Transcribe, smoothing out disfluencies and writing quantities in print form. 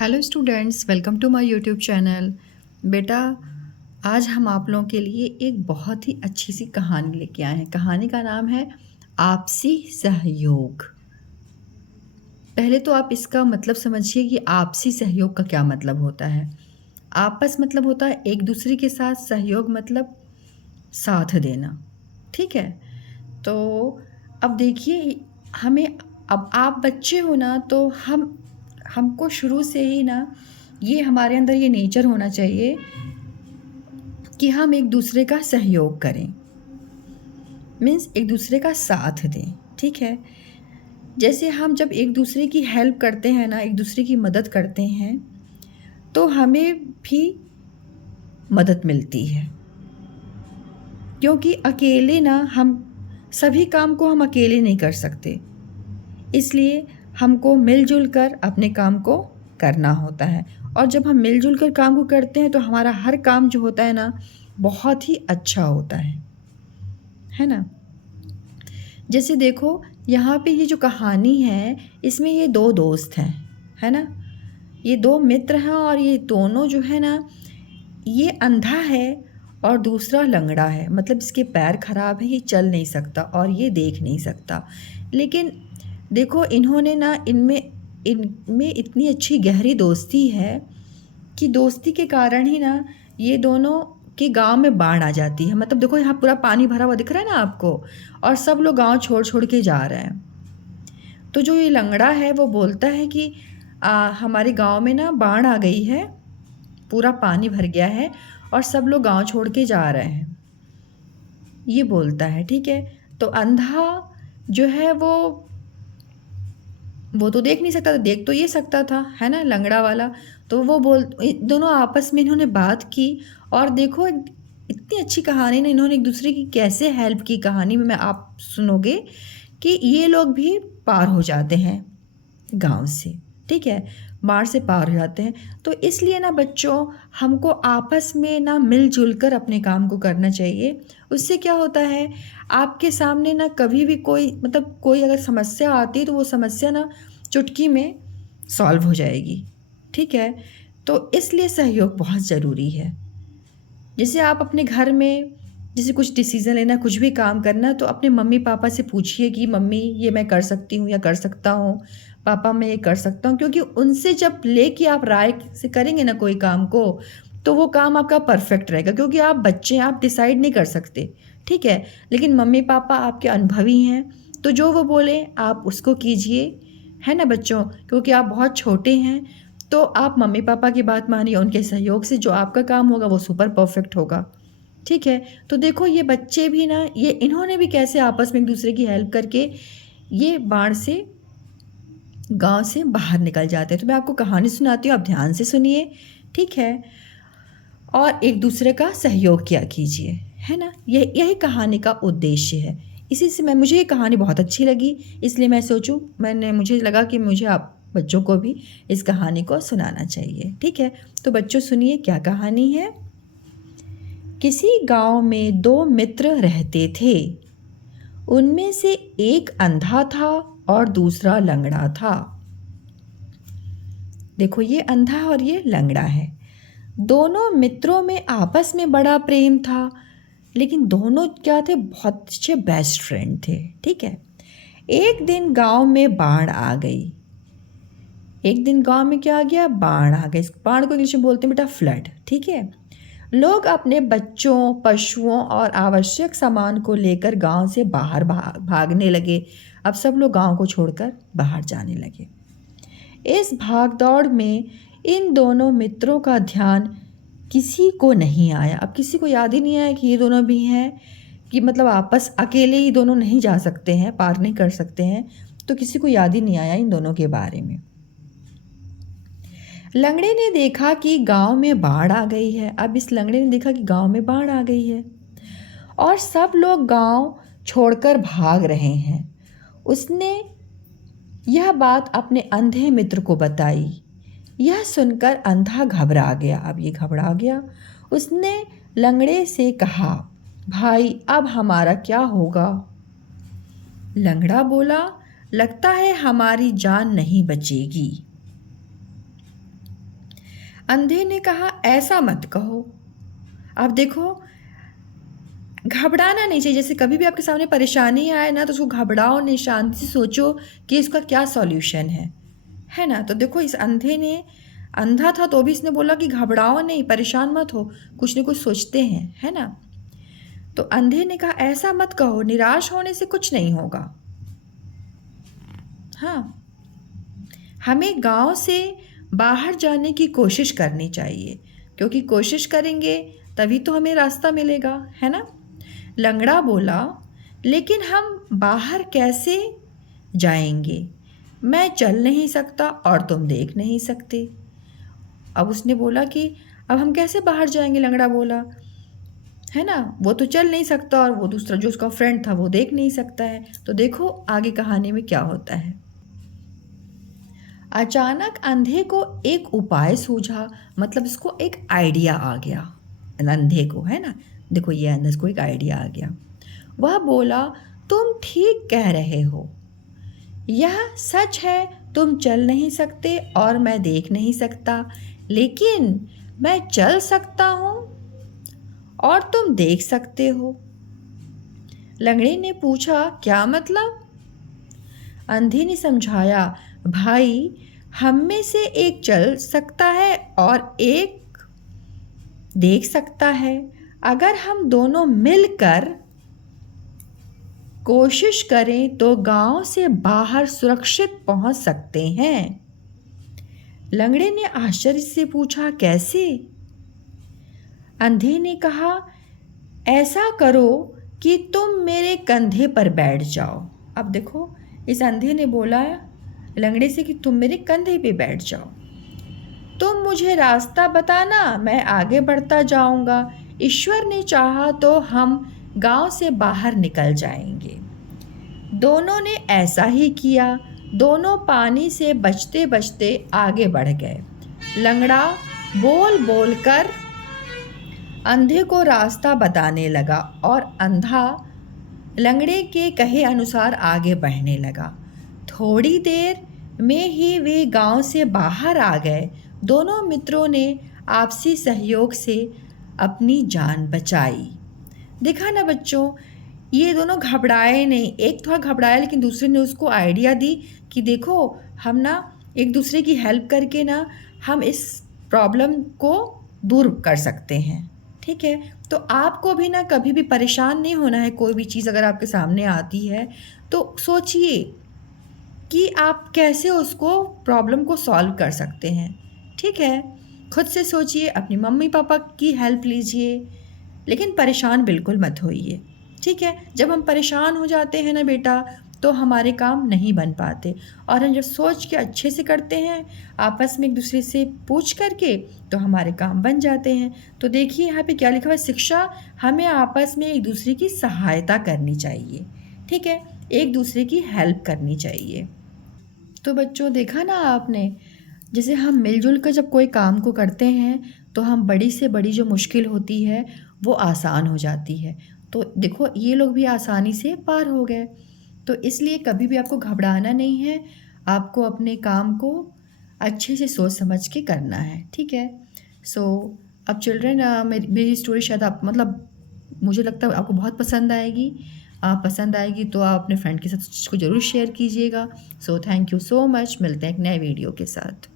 Hello students, welcome to my YouTube channel. बेटा, आज हम आप लोगों के लिए एक बहुत ही अच्छी सी कहानी लेके आए हैं। कहानी का नाम है आपसी सहयोग। पहले तो आप इसका मतलब समझिए कि आपसी सहयोग का क्या मतलब होता है। आपस मतलब होता है एक दूसरे के साथ, सहयोग मतलब साथ देना। ठीक है, तो अब देखिए, हमें, अब आप बच्चे हो ना, तो हमको शुरू से ही ना ये हमारे अंदर ये नेचर होना चाहिए कि हम एक दूसरे का सहयोग करें। मीन्स एक दूसरे का साथ दें। ठीक है, जैसे हम जब एक दूसरे की हेल्प करते हैं ना, एक दूसरे की मदद करते हैं, तो हमें भी मदद मिलती है। क्योंकि अकेले ना हम सभी काम को हम अकेले नहीं कर सकते, इसलिए हमको मिलजुल कर अपने काम को करना होता है। और जब हम मिलजुल कर काम को करते हैं तो हमारा हर काम जो होता है ना, बहुत ही अच्छा होता है ना। जैसे देखो, यहाँ पे ये जो कहानी है, इसमें ये दो दोस्त हैं, है ना। ये दो मित्र हैं और ये दोनों जो है ना, ये अंधा है और दूसरा लंगड़ा है। मतलब इसके पैर खराब है, ये चल नहीं सकता और ये देख नहीं सकता। लेकिन देखो, इन्होंने ना इनमें इतनी अच्छी गहरी दोस्ती है कि दोस्ती के कारण ही ना ये दोनों के गांव में बाढ़ आ जाती है। मतलब देखो, यहाँ पूरा पानी भरा हुआ दिख रहा है ना आपको, और सब लोग गांव छोड़ छोड़ के जा रहे हैं। तो जो ये लंगड़ा है वो बोलता है कि हमारे गांव में ना बाढ़ आ गई है, पूरा पानी भर गया है और सब लोग गांव छोड़ के जा रहे हैं, ये बोलता है। ठीक है, तो अंधा जो है वो तो देख नहीं सकता था, देख तो ये सकता था, है ना, लंगड़ा वाला। तो वो दोनों आपस में इन्होंने बात की। और देखो, इतनी अच्छी कहानी ना, इन्होंने एक दूसरे की कैसे हेल्प की, कहानी में आप सुनोगे कि ये लोग भी पार हो जाते हैं गांव से। ठीक है, बाढ़ से पार हो जाते हैं। तो इसलिए ना बच्चों, हमको आपस में ना मिलजुल कर अपने काम को करना चाहिए। उससे क्या होता है, आपके सामने ना कभी भी कोई, मतलब कोई अगर समस्या आती है तो वो समस्या ना चुटकी में सॉल्व हो जाएगी। ठीक है, तो इसलिए सहयोग बहुत ज़रूरी है। जैसे आप अपने घर में जैसे कुछ डिसीज़न लेना, कुछ भी काम करना, तो अपने मम्मी पापा से पूछिए कि मम्मी ये मैं कर सकती हूँ या कर सकता हूँ, पापा मैं ये कर सकता हूँ। क्योंकि उनसे जब लेके आप राय से करेंगे ना कोई काम को, तो वो काम आपका परफेक्ट रहेगा। क्योंकि आप बच्चे हैं, आप डिसाइड नहीं कर सकते। ठीक है, लेकिन मम्मी पापा आपके अनुभवी हैं, तो जो वो बोले आप उसको कीजिए, है ना बच्चों। क्योंकि आप बहुत छोटे हैं, तो आप मम्मी पापा की बात मानिए, उनके सहयोग से जो आपका काम होगा वो सुपर परफेक्ट होगा। ठीक है, तो देखो ये बच्चे भी ना, ये इन्होंने भी कैसे आपस में एक दूसरे की हेल्प करके ये बाढ़ से, गांव से बाहर निकल जाते हैं। तो मैं आपको कहानी सुनाती हूँ, आप ध्यान से सुनिए। ठीक है, और एक दूसरे का सहयोग किया कीजिए, है ना। यही कहानी का उद्देश्य है। इसी से मुझे ये कहानी बहुत अच्छी लगी, इसलिए मुझे लगा कि मुझे आप बच्चों को भी इस कहानी को सुनाना चाहिए। ठीक है, तो बच्चों सुनिए क्या कहानी है। किसी गांव में दो मित्र रहते थे। उनमें से एक अंधा था और दूसरा लंगड़ा था। देखो, ये अंधा और ये लंगड़ा है। दोनों मित्रों में आपस में बड़ा प्रेम था, लेकिन दोनों क्या थे, बहुत अच्छे बेस्ट फ्रेंड थे। ठीक है, एक दिन गांव में बाढ़ आ गई। एक दिन गांव में क्या आ गया, बाढ़ आ गई। बाढ़ को इंग्लिश में बोलते हैं बेटा फ्लड। ठीक है, लोग अपने बच्चों, पशुओं और आवश्यक सामान को लेकर गांव से बाहर भागने लगे। अब सब लोग गांव को छोड़कर बाहर जाने लगे। इस भागदौड़ में इन दोनों मित्रों का ध्यान किसी को नहीं आया। अब किसी को याद ही नहीं आया कि ये दोनों भी हैं, कि मतलब आपस अकेले ही दोनों नहीं जा सकते हैं, पार नहीं कर सकते हैं। तो किसी को याद ही नहीं आया इन दोनों के बारे में। लंगड़े ने देखा कि गांव में बाढ़ आ गई है। अब इस लंगड़े ने देखा कि गांव में बाढ़ आ गई है और सब लोग गांव छोड़कर भाग रहे हैं। उसने यह बात अपने अंधे मित्र को बताई। यह सुनकर अंधा घबरा गया। अब ये घबरा गया। उसने लंगड़े से कहा, भाई अब हमारा क्या होगा। लंगड़ा बोला, लगता है हमारी जान नहीं बचेगी। अंधे ने कहा, ऐसा मत कहो। अब देखो, घबराना नहीं चाहिए। जैसे कभी भी आपके सामने परेशानी आए ना, तो उसको घबराओ नहीं, शांति से सोचो कि इसका क्या सॉल्यूशन है ना। तो देखो, इस अंधे ने, अंधा था तो भी इसने बोला कि घबराओ नहीं, परेशान मत हो, कुछ न कुछ सोचते हैं, है ना। तो अंधे ने कहा, ऐसा मत कहो, निराश होने से कुछ नहीं होगा। हाँ, हमें गांव से बाहर जाने की कोशिश करनी चाहिए, क्योंकि कोशिश करेंगे तभी तो हमें रास्ता मिलेगा, है ना। लंगड़ा बोला, लेकिन हम बाहर कैसे जाएंगे? मैं चल नहीं सकता और तुम देख नहीं सकते। अब उसने बोला कि अब हम कैसे बाहर जाएंगे? लंगड़ा बोला, है ना, वो तो चल नहीं सकता और वो दूसरा जो उसका फ्रेंड था वो देख नहीं सकता है। तो देखो आगे कहानी में क्या होता है। अचानक अंधे को एक उपाय सूझा, मतलब इसको एक आइडिया आ गया, अंधे को, है ना। देखो ये अंधे को एक आइडिया आ गया। वह बोला, तुम ठीक कह रहे हो, यह सच है, तुम चल नहीं सकते और मैं देख नहीं सकता, लेकिन मैं चल सकता हूँ और तुम देख सकते हो। लंगड़े ने पूछा, क्या मतलब? अंधे ने समझाया, भाई, हम में से एक चल सकता है और एक देख सकता है। अगर हम दोनों मिलकर कोशिश करें तो गांव से बाहर सुरक्षित पहुंच सकते हैं। लंगड़े ने आश्चर्य से पूछा, कैसे? अंधे ने कहा, ऐसा करो कि तुम मेरे कंधे पर बैठ जाओ। अब देखो, इस अंधे ने बोला लंगड़े से कि तुम मेरे कंधे पे बैठ जाओ, तुम मुझे रास्ता बताना, मैं आगे बढ़ता जाऊंगा। ईश्वर ने चाहा तो हम गांव से बाहर निकल जाएंगे। दोनों ने ऐसा ही किया। दोनों पानी से बचते बचते आगे बढ़ गए। लंगड़ा बोल बोल कर अंधे को रास्ता बताने लगा और अंधा लंगड़े के कहे अनुसार आगे बढ़ने लगा। थोड़ी देर में ही वे गांव से बाहर आ गए। दोनों मित्रों ने आपसी सहयोग से अपनी जान बचाई। देखा ना बच्चों, ये दोनों घबराए नहीं। एक थोड़ा घबराया, लेकिन दूसरे ने उसको आइडिया दी कि देखो, हम ना एक दूसरे की हेल्प करके ना हम इस प्रॉब्लम को दूर कर सकते हैं। ठीक है, तो आपको भी ना कभी भी परेशान नहीं होना है। कोई भी चीज़ अगर आपके सामने आती है तो सोचिए कि आप कैसे उसको प्रॉब्लम को सॉल्व कर सकते हैं। ठीक है, खुद से सोचिए, अपनी मम्मी पापा की हेल्प लीजिए, लेकिन परेशान बिल्कुल मत होइए। ठीक है, जब हम परेशान हो जाते हैं ना बेटा, तो हमारे काम नहीं बन पाते, और हम जब सोच के अच्छे से करते हैं, आपस में एक दूसरे से पूछ करके, तो हमारे काम बन जाते हैं। तो देखिए यहाँ पे क्या लिखा हुआ है, शिक्षा हमें आपस में एक दूसरे की सहायता करनी चाहिए। ठीक है, एक दूसरे की हेल्प करनी चाहिए। तो बच्चों, देखा ना आपने, जैसे हम मिलजुल कर जब कोई काम को करते हैं तो हम बड़ी से बड़ी जो मुश्किल होती है वो आसान हो जाती है। तो देखो, ये लोग भी आसानी से पार हो गए। तो इसलिए कभी भी आपको घबराना नहीं है, आपको अपने काम को अच्छे से सोच समझ के करना है। ठीक है। सो अब चिल्ड्रन, मेरी स्टोरी शायद आप, मतलब मुझे लगता है आपको बहुत पसंद आएगी। आप पसंद आएगी तो आप अपने फ्रेंड के साथ इसको ज़रूर शेयर कीजिएगा। So thank you so much, मिलते हैं एक नए वीडियो के साथ।